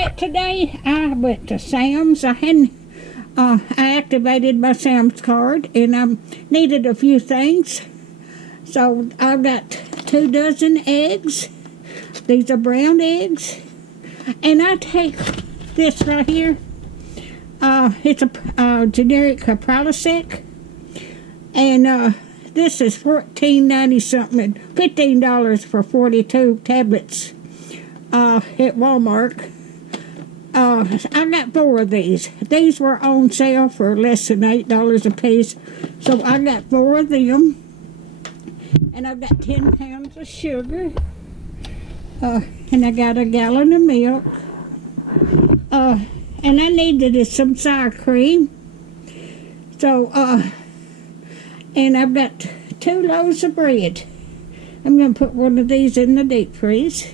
Alright, today I went to Sam's. I activated my Sam's card and I needed a few things. So I got 2 dozen eggs. These are brown eggs. And I take this right here. It's a generic Prilosec. And this is $14.90 something, $15 for 42 tablets at Walmart. I got 4 of these. These were on sale for less than $8 a piece. So I got 4 of them. And I've got 10 pounds of sugar. And I got a gallon of milk. And I needed some sour cream. So, and I've got 2 loaves of bread. I'm going to put one of these in the deep freeze.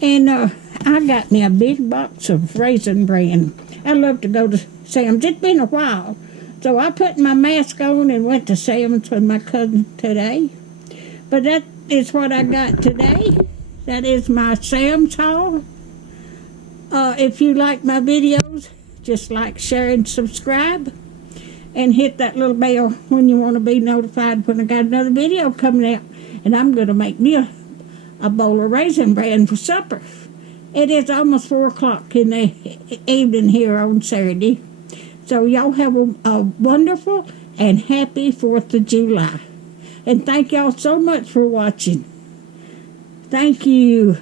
And I got me a big box of Raisin Bran. I love to go to Sam's. It's been a while. So I put my mask on and went to Sam's with my cousin today. But that is what I got today. That is my Sam's haul. If you like my videos, just like, share, and subscribe. And hit that little bell when you want to be notified when I got another video coming out. And I'm going to make me a bowl of Raisin Bran for supper. It is almost 4 o'clock in the evening here on Saturday. So y'all have a wonderful and happy 4th of July. And thank y'all so much for watching. Thank you.